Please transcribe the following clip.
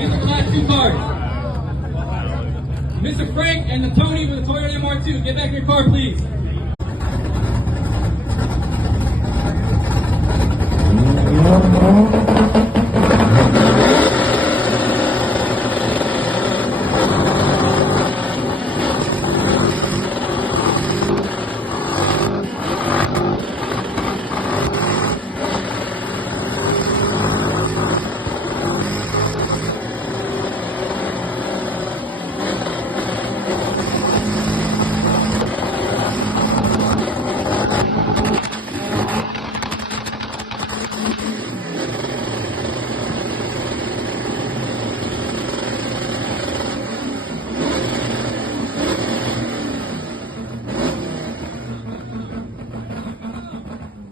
These are the last two cars. Mr. Frank and the Tony with the Toyota MR2, get back in your car, please.